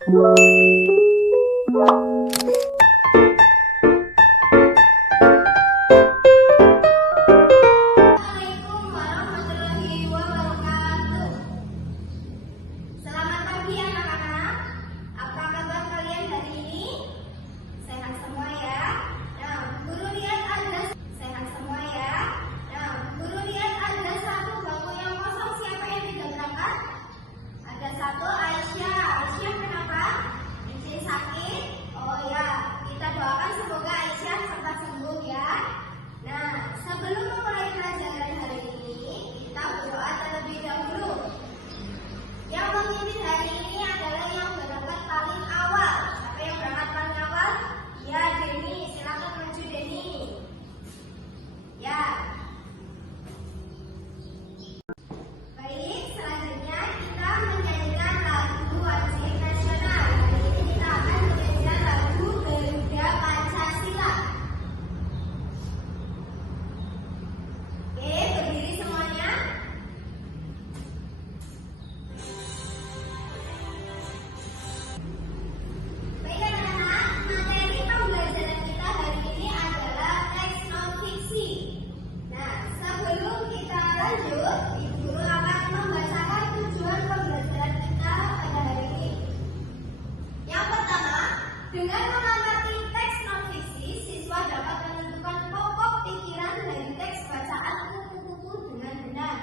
Assalamualaikum warahmatullahi wabarakatuh. Selamat pagi anak-anak. Apa kabar kalian hari ini? Sehat semua ya? Nah, guru lihat ada sehat semua ya. Nah, guru lihat ada satu bangku yang kosong. Siapa yang tidak berangkat? Ada satu, Aisyah. Aisyah kenapa? Izin sakit? Oh ya, kita doakan semoga Aisyah cepat sembuh ya. Nah, sebelum memulai pelajaran hari ini, kita berdoa terlebih dahulu. Yang memimpin hari ini adalah yang berangkat paling awal. Siapa yang berangkat paling awal? Ya, Denny. Silakan maju, Denny. Ya. Baik, selanjutnya kita menyanyikan lagu wajib nasional. Hari ini kita akan menyanyikan lagu Garuda Pancasila. Oke, berdiri semuanya. Baik anak-anak, materi pembelajaran kita hari ini adalah teks non fiksi. Nah, sebelum kita lanjut, Ibu Guru akan membacakan tujuan pembelajaran kita pada hari ini. Yang pertama, dengan mengamati teks non fiksi, siswa dapat menentukan pokok pikiran dari teks bacaan kupu-kupu dengan benar.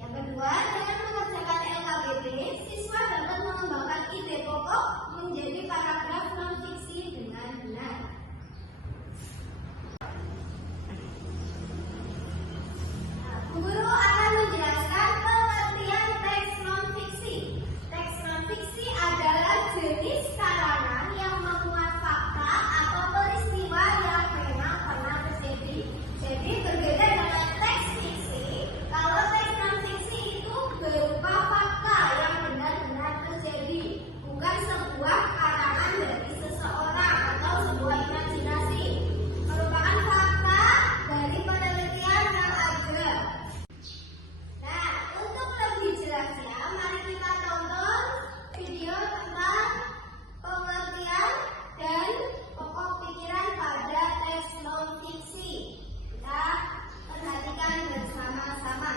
Yang kedua, dengan mengerjakan LKBP, siswa dapat mengembangkan ide pokok menjadi paragraf non fiksi dengan benar. Nah, guru akan menjelaskan pengertian teks non fiksi. Teks non fiksi adalah jenis karangan yang memuat fakta atau peristiwa yang memang pernah terjadi. Jadi berbeda dengan teks fiksi. Kalau teks non fiksi itu berupa fakta yang benar-benar terjadi, bukan sebuah karangan dari seseorang atau sebuah imajinasi. Merupakan fakta dari penelitian yang ada. Nah, untuk lebih jelasnya, mari kita tonton video tentang pengertian dan pokok pikiran pada teks non fiksi. Kita perhatikan bersama-sama.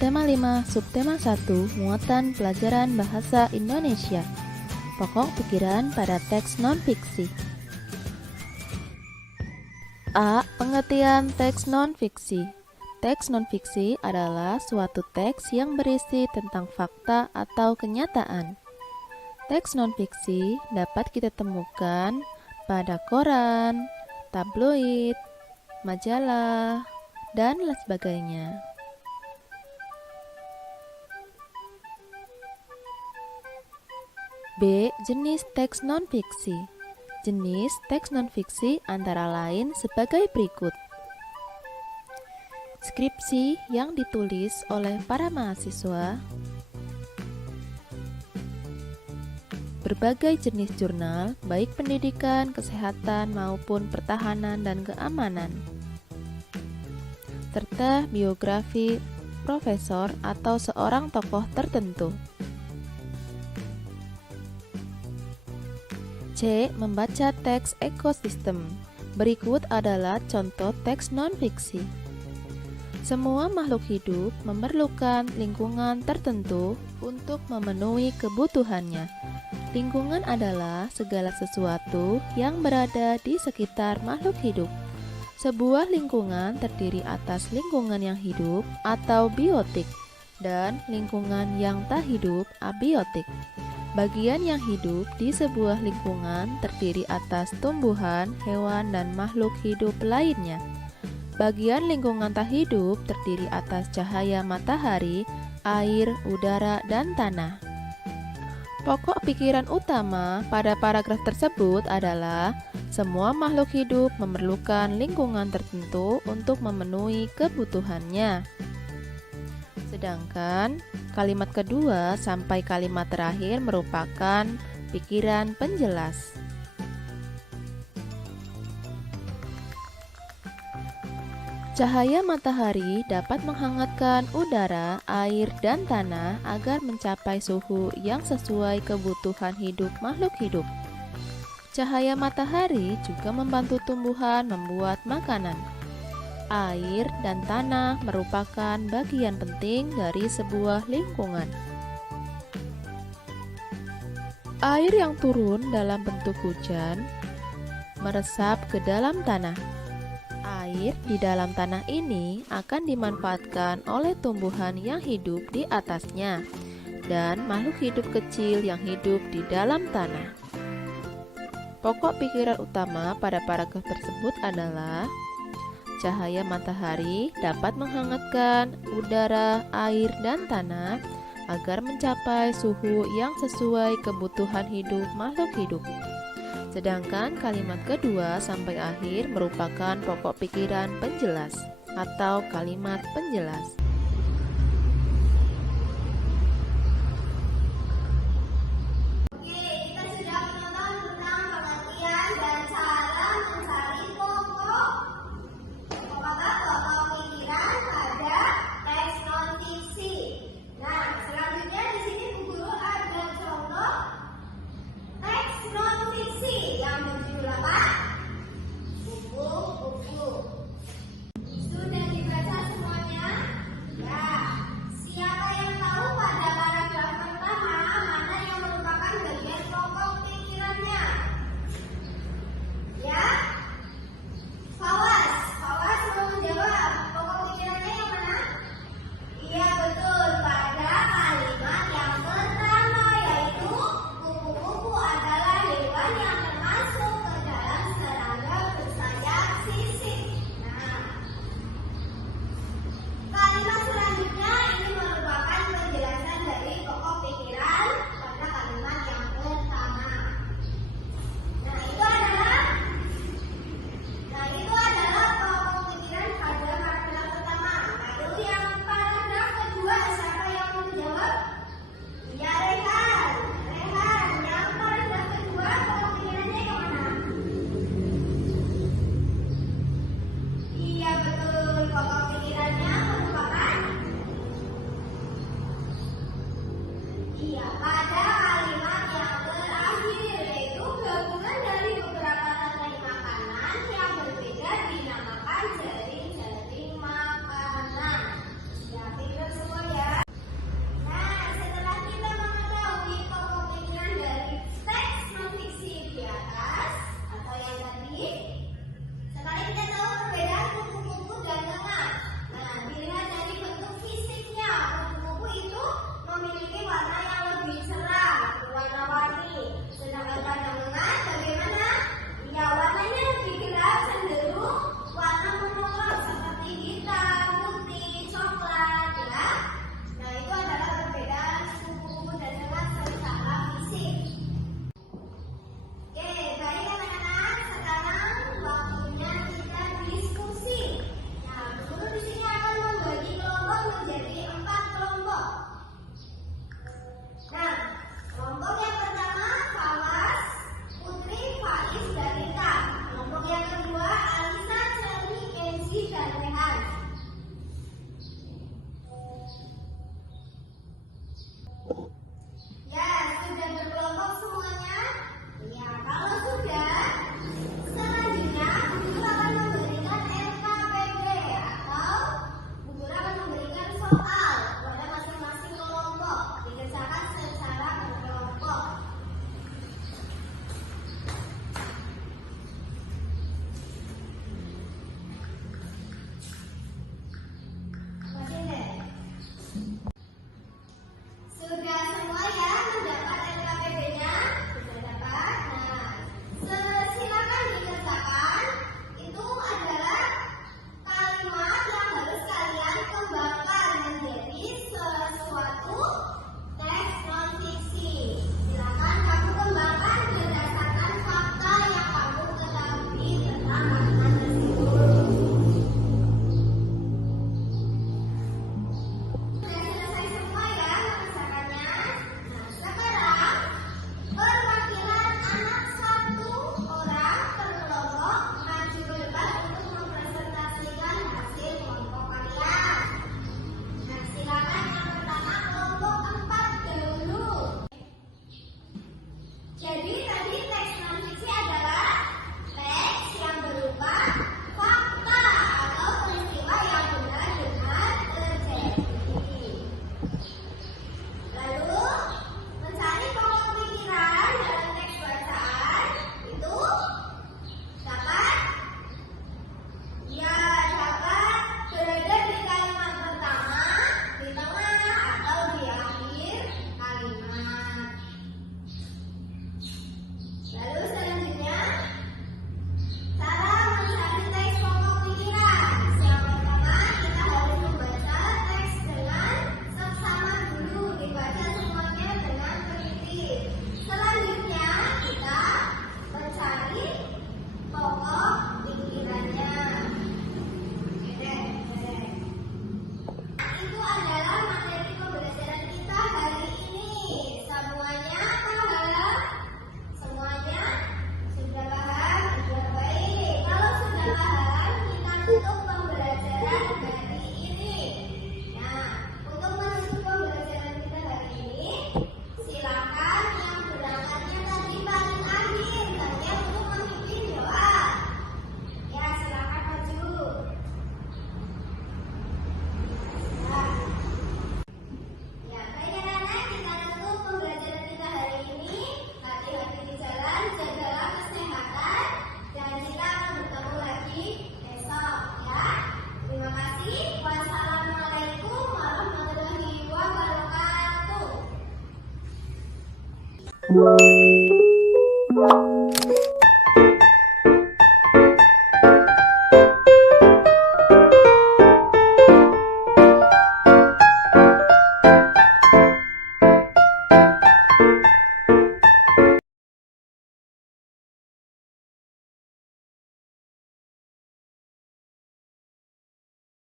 Tema 5, subtema 1, muatan pelajaran bahasa Indonesia. Pokok pikiran pada teks non-fiksi. A. Pengertian teks non-fiksi. Teks non-fiksi adalah suatu teks yang berisi tentang fakta atau kenyataan. Teks non-fiksi dapat kita temukan pada koran, tabloid, majalah, dan lain sebagainya. B. Jenis teks non-fiksi. Jenis teks non-fiksi antara lain sebagai berikut. Skripsi yang ditulis oleh para mahasiswa, berbagai jenis jurnal, baik pendidikan, kesehatan, maupun pertahanan dan keamanan, serta biografi profesor atau seorang tokoh tertentu. C. Membaca teks ekosistem. Berikut adalah contoh teks non-fiksi. Semua makhluk hidup memerlukan lingkungan tertentu untuk memenuhi kebutuhannya. Lingkungan adalah segala sesuatu yang berada di sekitar makhluk hidup. Sebuah lingkungan terdiri atas lingkungan yang hidup atau biotik dan lingkungan yang tak hidup abiotik. Bagian yang hidup di sebuah lingkungan terdiri atas tumbuhan, hewan, dan makhluk hidup lainnya. Bagian lingkungan tak hidup terdiri atas cahaya matahari, air, udara, dan tanah. Pokok pikiran utama pada paragraf tersebut adalah semua makhluk hidup memerlukan lingkungan tertentu untuk memenuhi kebutuhannya. Sedangkan kalimat kedua sampai kalimat terakhir merupakan pikiran penjelas. Cahaya matahari dapat menghangatkan udara, air, dan tanah agar mencapai suhu yang sesuai kebutuhan hidup makhluk hidup. Cahaya matahari juga membantu tumbuhan membuat makanan. Air dan tanah merupakan bagian penting dari sebuah lingkungan. Air yang turun dalam bentuk hujan meresap ke dalam tanah. Air di dalam tanah ini akan dimanfaatkan oleh tumbuhan yang hidup di atasnya dan makhluk hidup kecil yang hidup di dalam tanah. Pokok pikiran utama pada paragraf tersebut adalah cahaya matahari dapat menghangatkan udara, air, dan tanah agar mencapai suhu yang sesuai kebutuhan hidup makhluk hidup. Sedangkan kalimat kedua sampai akhir merupakan pokok pikiran penjelas atau kalimat penjelas. Oke, kita sudah menonton tentang pengertian dan cara mencari pokok pikiran pada teks non-fiksi. Nah, selanjutnya di sini Bu Guru ada contoh teks non-fiksi yang berjudul apa? Kupu-kupu. Sudah dibaca semuanya? Ya. Siapa yang tahu pada paragraf pertama mana yang merupakan bagian pokok pikirannya? Ya? Fawaz mau menjawab. Pokok pikirannya yang mana? Iya betul, pada kalimat yang pertama yaitu kupu-kupu adalah hewan yang termasuk ke dalam serangga bersayap sisik. Nah, kalimat selanjutnya ini merupakan penjelasan dari pokok pikiran pada kalimat yang pertama. Nah, itu adalah pokok pikiran pada paragraf pertama. Lalu yang paragraf kedua, siapa yang mau menjawab? Ya, Rehan. Yang paragraf kedua pokok pikirannya yang mana? Iya betul, pokok pikirannya merupakan pada kalimat yang terakhir, yaitu gabungan dari beberapa rantai makanan yang berbeda dinamakan jaring-jaring makanan. Ya, pintar semua ya. Nah, setelah kita mengetahui pokok pikiran dari teks non-fiksi di atas atau yang tadi, sekarang kita tahu perbedaan kupu-kupu dan lengan. Nah, dilihat dari bentuk fisiknya, kupu-kupu itu memiliki warna yang lebih cerah, warna-warni. Sedangkan pada lengan bagaimana? Ya, warnanya lebih gelap, cenderung warna monokrom seperti hitam, putih, coklat, ya. Nah, itu adalah perbedaan kupu-kupu dan lengan secara fisik. Oke, baik anak-anak, sekarang waktunya kita diskusi. Nah, guru di sini akan membagi kelompok menjadi 4 kelompok.